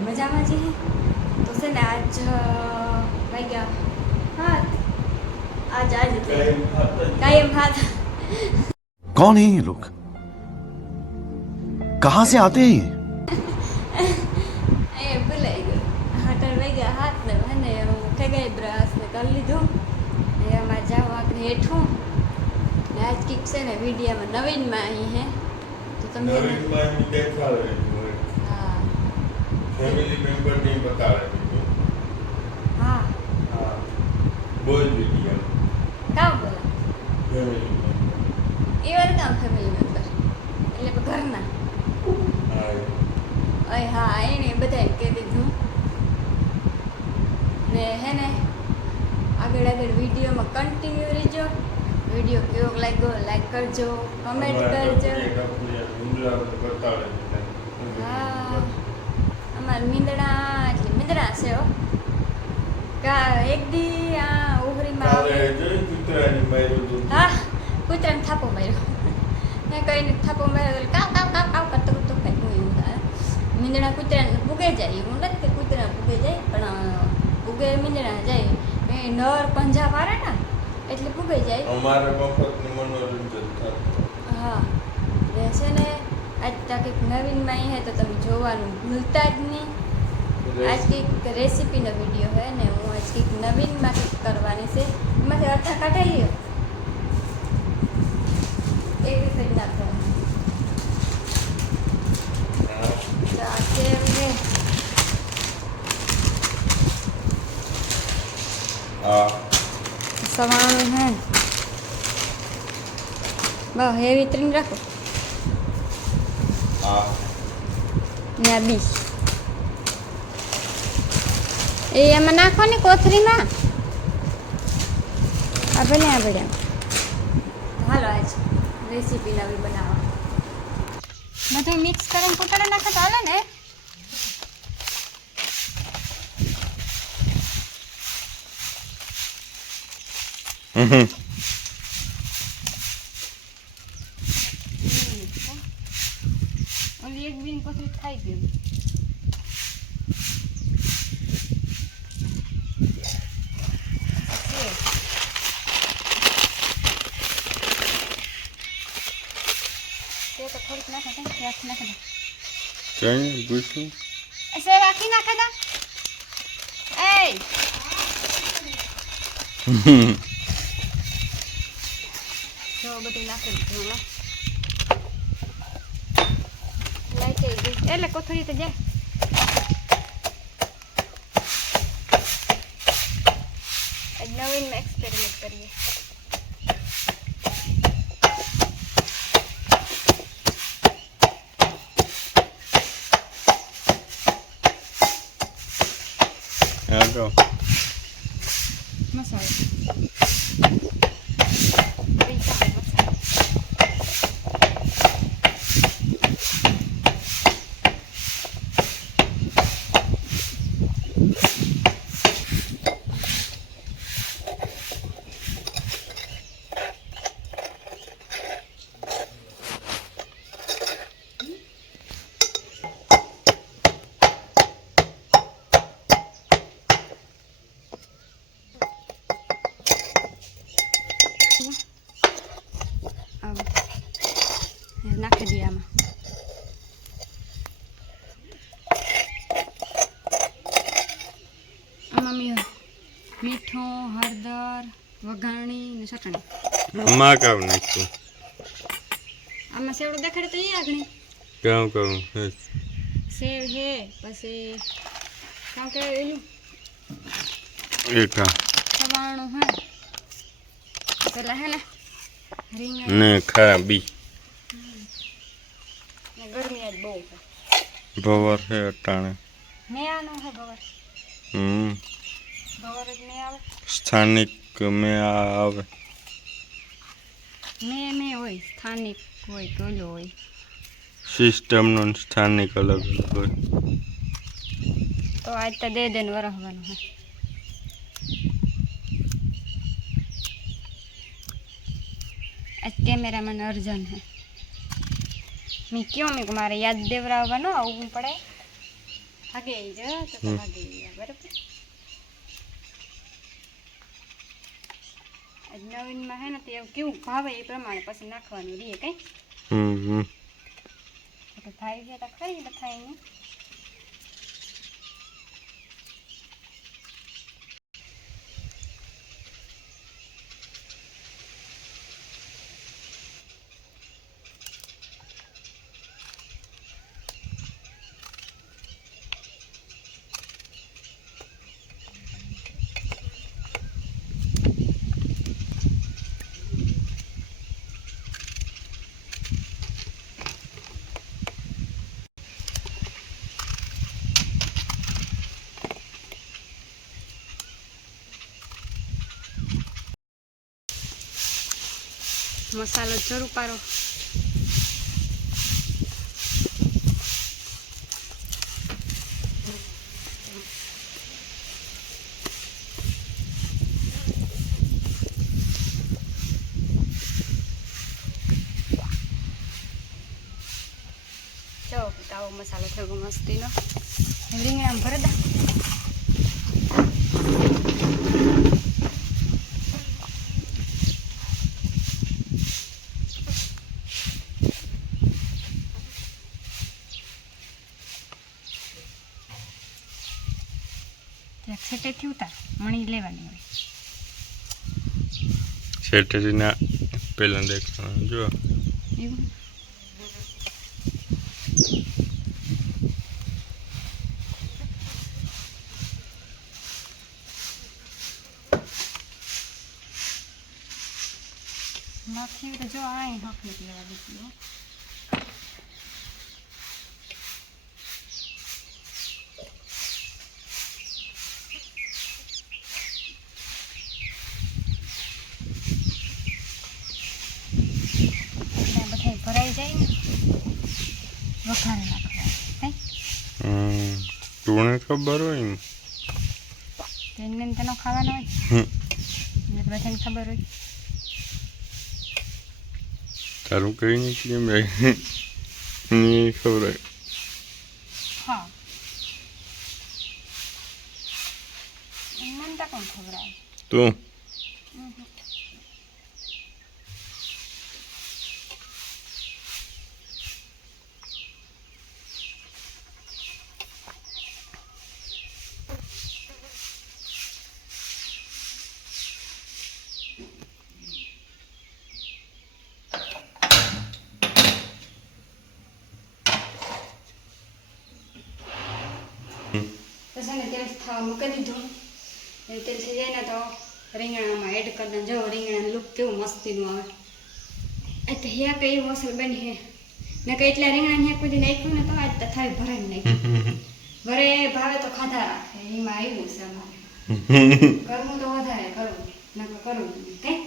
મજામાં છીએ તો છે ને આજ વાગ્યા હાથ આજ કાયમ હાથ कौन है ये लोग कहां से आते हैं એ ભૂલાઈ ગયું હાટર વાગ્યા હાથ ને અને હું ઠગાઈ બ્રશ ને કરી લીધું ને એમાં જાઉં આપણે હેઠું ને આજ કીક છે ને વિડીયામાં નવીનમાં અહીં હે તો તમે હા ફેમિલી મેમ્બર નહીં બતાવે હા બોલ વિડિયો કામ બોલા ફેમિલી એ વાર કામ ફેમિલી મેમ્બર એટલે ઘરના અય હા એને બધાને કહી દીધું ને હે ને આગળ વિડીયોમાં કન્ટિન્યુ રહેજો વિડીયો કેવો લાગ્યો લાઈક કરજો કમેન્ટ કરજો હા અમાર મીંદડા એટલે મીંદડા છે હો કા એક દી આ ઉહરીમાં આવે હા કૂતરાને થાપો માર્યો ને કઈને થાપો માર્યો કાવ કાવ કાવ કાવ કરતો કરતો કઈ હું એવું થાય મીંદડા કૂતરાને પૂગે જાય એવું નથી કે કૂતરા પૂગે જાય પણ પૂગે મીંદડા જાય એ નર પંજા મારે ને એટલે પૂગે જાય અમારે મફતનું મનોરંજન થાય હા એ છે ને આજ કંઈક નવીનમાં હે તો તમે જોવાનું ભૂલતા જ નહીં આજ કંઈક રેસીપીનો વિડીયો હોય ને હું આજ કંઈક નવીનમાં કંઈક કરવાની છે એમાંથી અઠા કાઢી લ્યો એવી કંઈ નાખવાનું તો આ સેવ છે સવાણું હે બહુ હેવી ત્રીન રાખો ને આ બી એ એમાં નાખો ને કોથરીમાં આ ભલે આ ભલે હાલો આજ રેસીપી નવી બનાવવા બધું મિક્સ કરીને કૂતરા નાખો તો હાલે ને ઓલી એક બીન કોથરી ખાઈ ગયું તો થોડીક નાખે તો રાખી નાખે કઈ પૂછું ऐसे રાખી નાખે તો એ જો બધું નાખી દીધું લાઈટ આવી ગઈ એટલે કોથળી તો જાય નવીનમાં એક્સપેરિમેન્ટ કરીએ મસાલો નાખી દઈએ આમાં આમાં મીઠું હળદર વઘાણી ને ચટણી માં કાવ નાખ્યું આમાં સેવડું દેખાડે તો એ આગળ કેમ કરું સેવ હે પછી કામ કે એનું એકા સવાણું હે પેલા હે ને રીંગણ ને ખાબી ને ગરમી આજ બહુ ભવર છે અટાણે મેં આનું હે ભવર ભવર જ મેં આવે સ્થાનિક મેં આવે મેં હોય સ્થાનિક હોય ટોલો હોય સિસ્ટમનો સ્થાનિક અલગ અલગ હોય તો આજ તો દે દેને વરસવાનું હે आज कैमरामैन अर्जन है मैं क्यों मेरे को मारे याद देवरावनो आવું પડે ભાગે જો તો ભાગે બરાબર. નવીનમાં હે ને તે કેવું ભાવે એ પ્રમાણે પછી નાખવાનું રહે કઈ. તો ભાઈ છે તો ખરી બતાવીને. મસાલો જરૂર પારો. જો આવો મસાલો થયો મસ્તીનો. રીંગણા ભરી દે. છેટેથી ઉતાર મણી લેવાની હોય. છેટેથી ના પેલા દેખાવાનું જો એવું નથી તો જો આ હક નથી લેવા દીધી. ભરાઈ જાય ને વઘારે નાખવા. તું ખબર હોય ને તેને તેનો ખાવાનો હોય ને બધાને ખબર હોય. તારું કઈ નથી ભાઈ ખબર હોય. હા મને તો કોણ ખબર આવે તું પછી ને તેલ થવા મૂકી દીધું. એ તેલ થઈ જાય ને તો રીંગણામાં એડ કરી દે. જો રીંગણાનું લુક કેવું મસ્તીનું આવે. એ તો હિયા કઈ મોસલ બની હે ને કઈ એટલા રીંગણા હિયા કોઈ નાખ્યું ને તો આજ તો થાળી ભરાઈ નાખ્યું. ઘરે ભાવે તો ખાધા રાખે એમાં આવ્યું છે અમારે. કરવું તો વધારે કરવું નકર કરવું કઈ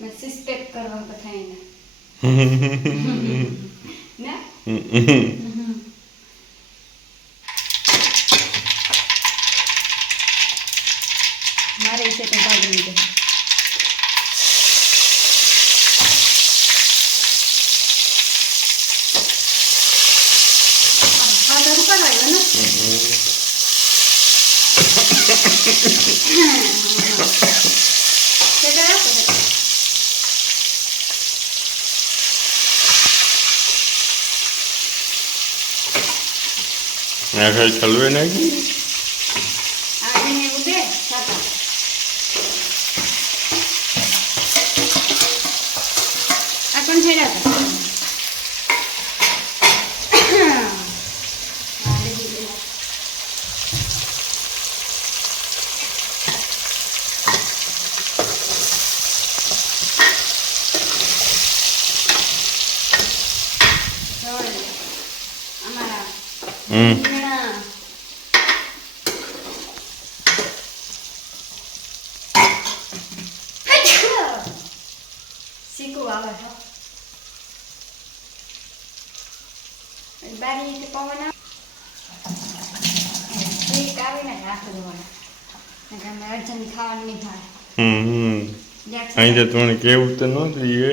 મેં સિસ્પેક્ટ કરવા બધાને ને મારે છે તો ભાગ લીધો. હા તો રૂપા લાવ્યો ને કઈ ચલવે નાખી આગળ ઉડે સાતા આ કોણ છેડા હતા. અમારા શીખવું આવે છો બારી પવન શીખ આવીને રાખી દેવાના અર્જન ખાવાનું નહીં થાય. અહીં તો તમને કેવું તો ન જોઈએ.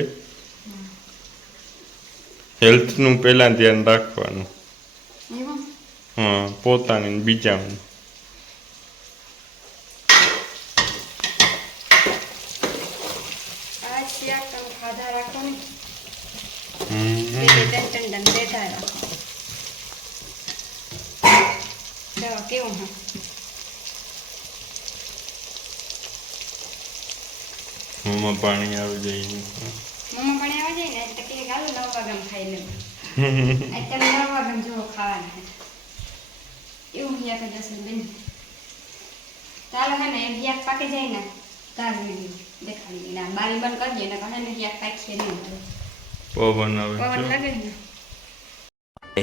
હેલ્થનું પહેલાં ધ્યાન રાખવાનું. એવું હા પોતાની ને બીજાની આ શાક તમે ખાધા રાખો ને હમ ટન બેઠા રાખો ચાલો કેવું હા મોંમાં પાણી આવી જાય મમ્મા પણ આવે જાય ને તો કે ગાલો 9 વાગ્યામાં ખાઈ લેવું અત્યારે 9 વાગ્યામાં જેવો ખાવાના એવું હિયા કે જશે બેન ચાલો હે ને હિયા પાકે જાય ને તાર દેખાડી ના બારી બંધ કરી દે ને કહે ને હિયા પાકે નહીં પવન આવે પવન છે લાગે ને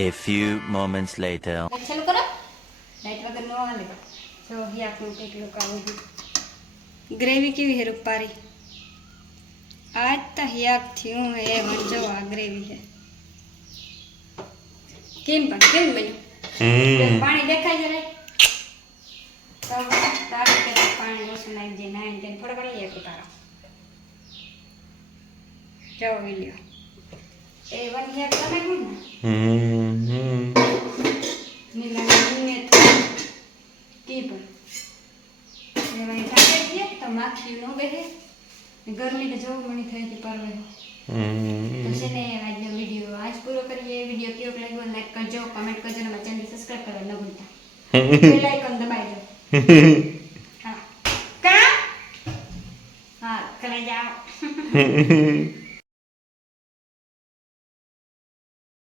A few moments later. ચાલુ કરો લાઈટ વગર નો હાલે જો હિયાકનું કેટલું કાવું ગ્રેવી કેવી હે રૂપારી આજ તો હિયાક થયું હે મંજો આ ગ્રેવી હે કેમ બન્યું પાણી દેખાય જરા તો તારું કે પાણી ઓછું નાખી દે ના એને થોડો કરી લે તારો જાઓ વિડિયો એ વન હિયાક તમે કોણ ને નીલા ને કી પર ને મને ઠાકે છે તો માખી નો બેહે ગરમી તો જોવું મને થઈ હતી પરવે તો છે ને આજનો વિડીયો આજ પૂરો કરીએ વિડીયો કેવો લાગ્યો લાઈક કરજો કમેન્ટ કરજો અને ચેનલ સબસ્ક્રાઇબ કરવાનું ન ભૂલતા બેલ આઇકન દબાવી દો હા કા હા કરે જાઓ